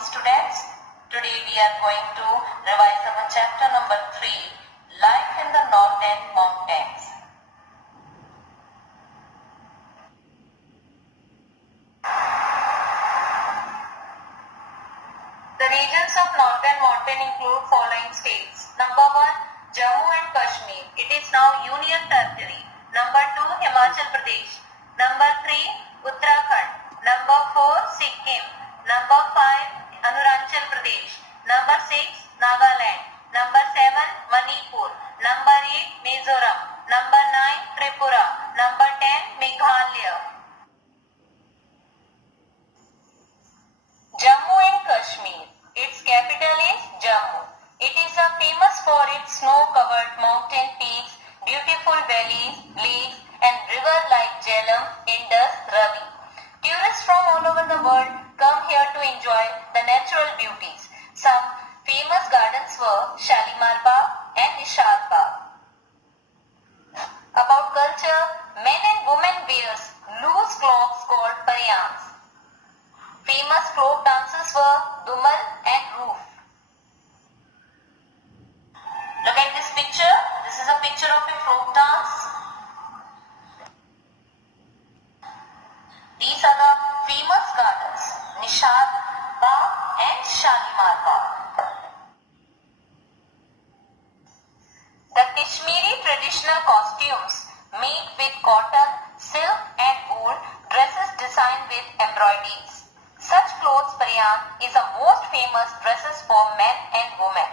students. Today we are going to revise our chapter number 3, Life in the Northern Mountains. The regions of Northern Mountain include following states. Number 1, Jammu and Kashmir. It is now Union Territory. Number 2, Himachal Pradesh. Number 3, Uttarakhand. Number 4, Sikkim. Number 5, Arunachal Pradesh. Number 6, Nagaland. Number 7, Manipur. Number 8, Mizoram. Number 9, Tripura. Number 10, Meghalaya. Jammu and Kashmir. Its capital is Jammu. It is famous for its snow-covered mountain peaks, beautiful valleys, lakes and rivers like Jhelum, Indus, Ravi. Tourists from all over the world come here to enjoy the natural beauties. Some famous gardens were Shalimar Bagh and Nishad Bagh. About culture, men and women wear loose cloaks called paryans. Famous folk dances were Dhumal and Roof. Look at this picture. This is a picture of a folk dance. These are the famous gardens, Nishad Bagh and Shalimar Bagh. The Kashmiri traditional costumes made with cotton, silk and wool, dresses designed with embroideries. Such clothes paryan is the most famous dresses for men and women.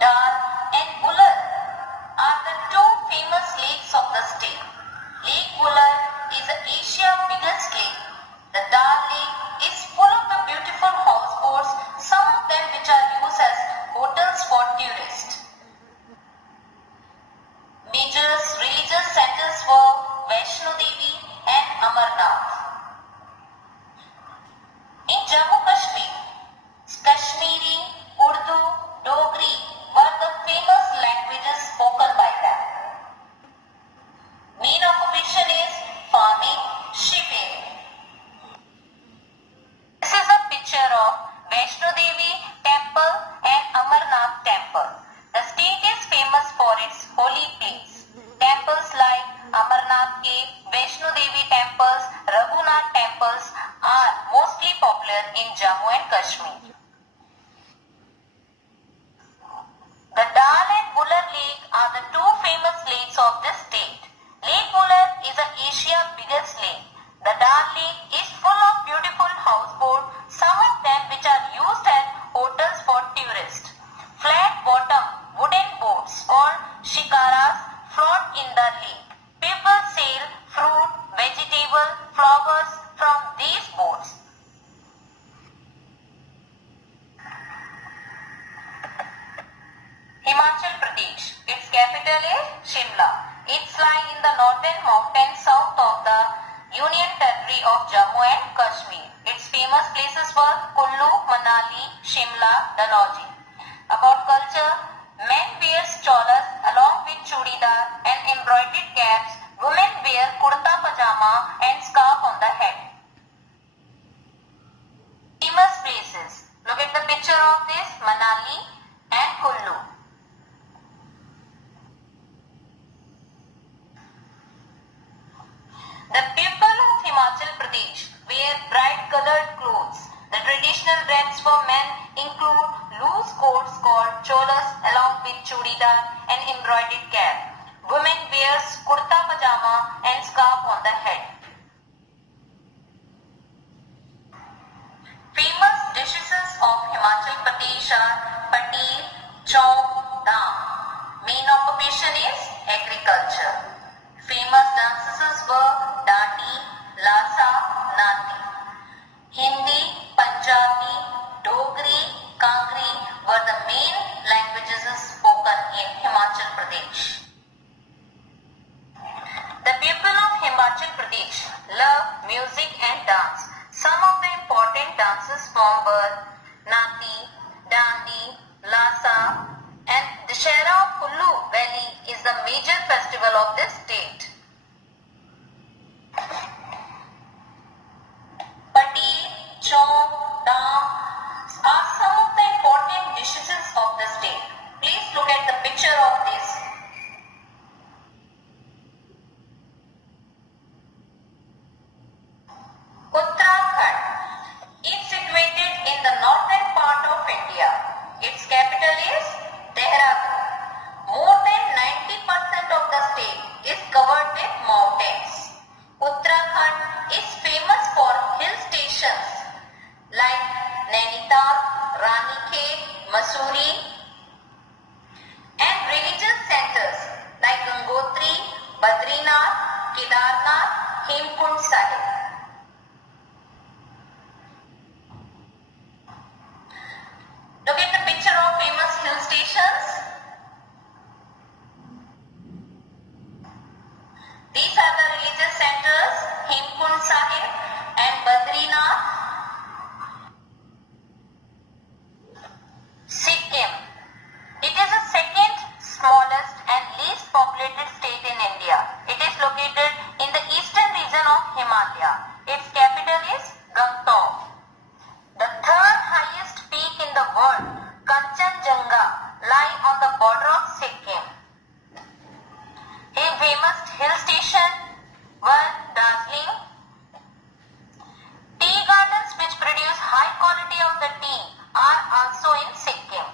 Dal and Wular are the two famous lakes of the state. Lake Wular is Asia's biggest lake. The Dal Lake is full of the beautiful houseboats, some of them which are used as hotels for tourists. Major religious centers were Vaishno Devi and Amarnath. In Jammu Kashmir, Kashmiri, Urdu, Dogri were the famous languages spoken by them. Main occupation is farming, shipping. This is a picture of Vaishno Devi temple and Amarnath temple. The state is famous for its holy place. Temples like Amarnath Cave, Vaishno Devi temples, Raghunath temples are mostly popular in Jammu and Kashmir. The Dal and Wular Lake are the two famous lakes of this state. Lake Wular is Asia's biggest lake. The Dal Lake is full of beautiful houseboats, some of them which are used as hotels for tourists. Flat bottom wooden boats called shikaras float in the lake. People sell fruit, vegetable, flowers from these boats. Himachal Pradesh. Its capital is Shimla. It lies in the northern mountains south of the Union Territory of Jammu and Kashmir. Its famous places were Kullu, Manali, Shimla, Dalhousie. About culture, men wear cholas along with chudidar and embroidered caps. Women wear kurta pajama and scarf on the head. Famous places. Look at the picture of this, Manali and Kullu. The people of Himachal Pradesh wear bright colored clothes. The traditional dress for men include loose coats called cholas along with chudidar and embroidered cap. Women wear kurta pajama and scarf on the head. Famous dishes of Himachal Pradesh are paneer, chop, dam. Main occupation is agriculture. Famous dances were Dandi, Lasa, Nati. Hindi, Punjabi, Dogri, Kangri were the main languages spoken in Himachal Pradesh. The people of Himachal Pradesh love music and dance. Some of the important dances form were Nati, Dandi, Lasa, and Dussehra of Kullu Valley is the major festival of this state. Mussoorie, and religious centers like Gangotri, Badrinath, Kedarnath, Hemkund Sahib. Look at the picture of famous hill stations. These are the religious centers, Hemkund Sahib and Badrinath. Sikkim. It is the second smallest and least populated state in India. It is located in the eastern region of Himalaya. Its capital is Gangtok. The third highest peak in the world, Kanchenjunga, lie on the border of Sikkim. A famous hill station were Darjeeling. Tea gardens which produce high quality of the tea are also in Sikkim.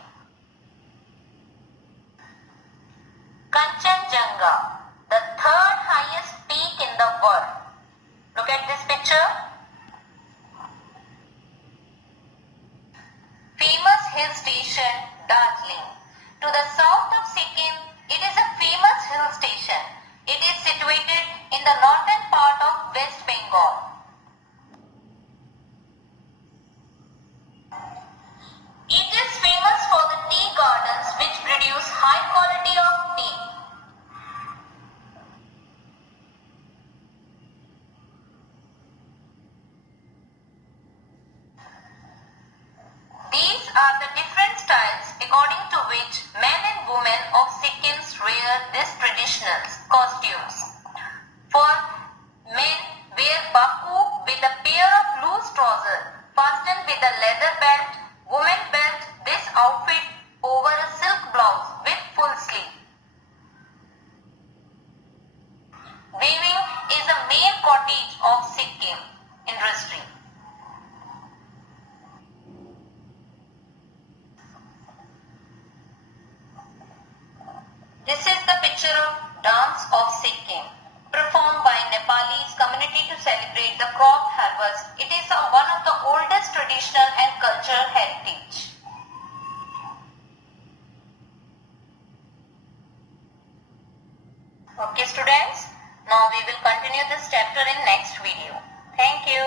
Kanchenjunga, the third highest peak in the world. Look at this picture. Famous hill station, Darjeeling. To the south of Sikkim, it is a famous hill station. It is situated in the northern part of West Bengal. It is famous for the tea gardens which produce high quality of tea. These are the different styles according to which men and women of Sikkim wear these traditional costumes. For men, wear baku with a pair of loose trousers fastened with a leather belt. Women belt this outfit over a silk blouse with full sleeve. Weaving is the main cottage of Sikkim industry. This is the picture of dance of Sikkim, performed by Nepalese community to celebrate the crop harvest. It is one of the oldest traditional and cultural heritage. Okay students, now we will continue this chapter in next video. Thank you.